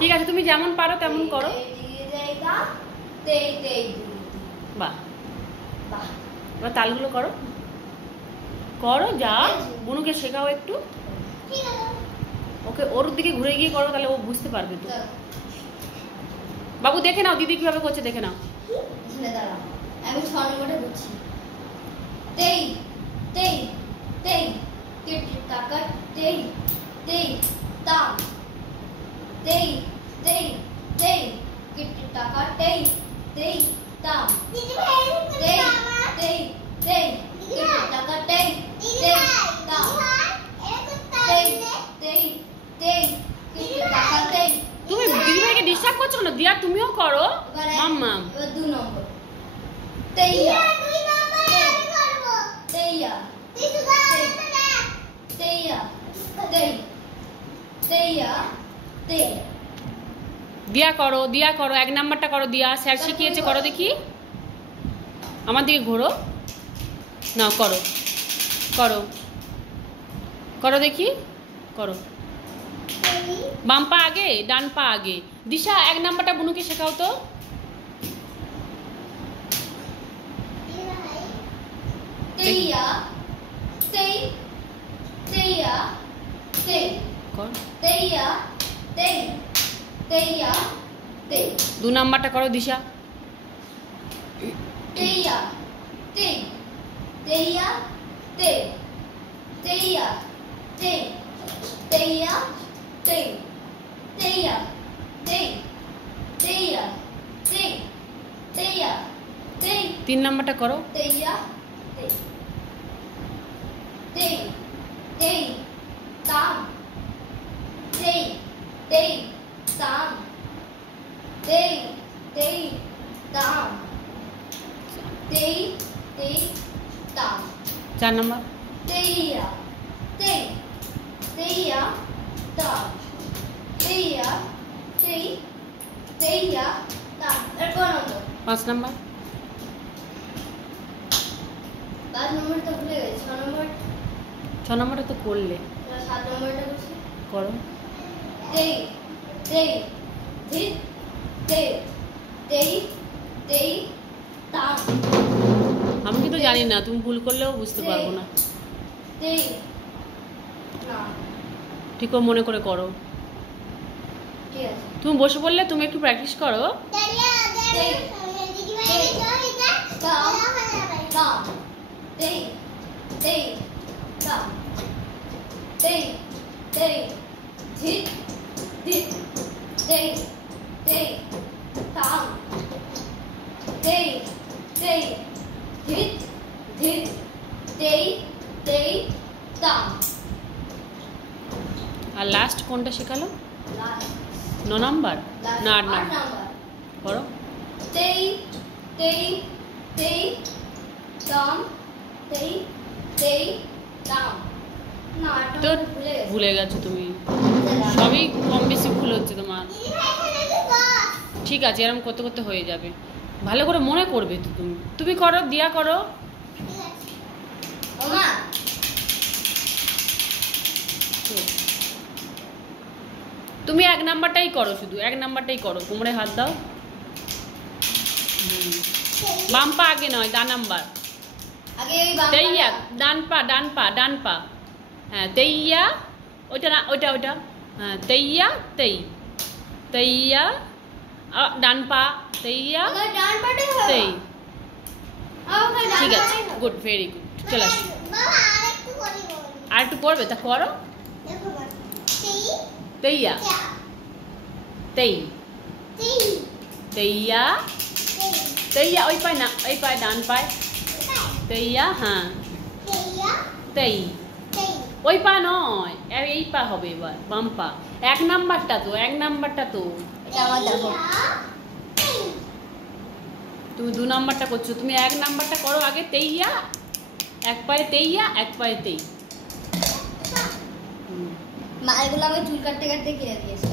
ঠিক আছে, তুমি যেমন পারো তেমন করো। বাহ, এবার তালগুলো করো করো, যা বুনুকে শেখাও একটু। ওকে ওর দিকে ঘুরে গিয়ে করো, তাহলে ও বুঝতে পারবে তো। বাবু দেখে নাও দিদি কিভাবে করছে, দেখে নাও। আমি 6 নম্বরে বুঝছি। তেই তেই তেই টিট টাকা তেই তেই তা তেই তেই তেই টিট টাকা তেই তেই তা দিদি ভাই তেই তেই তেই টিট টাকা তেই তেই তা তেই তেই তেই টিট টাকা তেই। তুমি দিদি ভাইকে ডিস্টার্ব করছো না, দিয়া তুমিও করো। মাম্মা এবার 2 নম্বর। তেইয়া 2 নম্বর আমি করব। তেইয়া তেইয়া তেই তেইয়া তেই। দিয়া করো, দিয়া করো, 1 নাম্বারটা করো। দিয়া স্যার শিখিয়েছে, করো দেখি। আমার দিকে ঘোরো, নাও করো করো করো দেখি, করো। বাম পা আগে, ডান পা আগে। দিশা 1 নাম্বারটা বুনুকে শেখাও তো। তেইয়া তেই তেইয়া তেই কর। তেইয়া তেই তেইয়া তেই। 2 নাম্বারটা করো দিশা। তেইয়া তেই তেইয়া তেই তেইয়া তেই তেইয়া তেই তেইয়া তেই তেইয়া তেই তেইয়া তেই। 3 নাম্বারটা করো। তেইয়া তেই তেই তেই তাম তেই তেই তাম তেই তেই তাম তেই তেই তাম। 4 নাম্বার। তেইয়া তেই তেইয়া তাম তেইয়া তেই তেইয়া তাম। এর কোন নম্বর? 5 নাম্বার। 5 নম্বরটা ভুলে গেছি। 6 নম্বর। 6 নাম্বারটা তো করলে। 7 নম্বরটা করছি। করো। তেই তেই ধিত তেই তেই তেই তাম। আমি কিন্তু জানি না, তুমি ভুল করলেও বুঝতে পারবো না। তেই না ঠিক করে মনে করে করো। ঠিক আছে। তুমি বসে পড়লে, তুমি একটু প্র্যাকটিস করো। তেই তাম তাম তেই তেই তাম তেই তেই ধিত ধিত তেই তেই তাম তেই তেই ধিত ধিত তেই তেই তাম। আর লাস্ট কোনটা শেখালো? লাস্ট 9 নাম্বার না 8 8 নাম্বার? নাম্বার। করো। তেই তেই তেই তাম তেই তেই তাম। না তো এটা ভুলে গেছি। ভুলে গেছো তুমি, সবই কম বেশি ভুল হচ্ছে তোমার। ঠিক আছে, এরকম করতে করতে হয়ে যাবে। ভালো করে মনে করবে তো তুমি। তুমি করো, দিয়া করো। ওমা তুমি 1 নাম্বারটাই করো, শুধু 1 নাম্বারটাই করো। কোমরে হাত দাও। বাম পা আগে নয়, ডান নাম্বার। আগে এই বাম তেইয়া, ডান পা ডান পা ডান পা। হ্যাঁ তেইয়া, ওইটা না, ওইটা ওইটা। হ্যাঁ তেইয়া তেই তেইয়া, ডান পা তেইয়া আমার ডান পাটে হবে। তেই। আমার ডান ঠিক আছে, পাটে হবে। Good, very good. চলে আসো। বাবা আরেকটু করি বল। আর একটু পড়বে, তা করো। দেখো বাবা। তেই তেইয়া তেই তেই তেইয়া তেই তেইয়া, ওই পায় না, ওই পায় ডান পায়। তেইয়া, হ্যাঁ তেইয়া তেই। তেই ওই পা নয়, এই পা হবে এবার, বাম পা। 1 নাম্বারটা তো, 1 নাম্বারটা তো। এটা আমার দেখো। তুমি 2 নাম্বারটা করছো। তুমি 1 নাম্বারটা করো আগে। তেইয়া, 1 পায়ে তেইয়া, 1 পায়ে তেই। মা এগুলো আমি চুল কাটতে কাটতে কিনে দিয়েছে।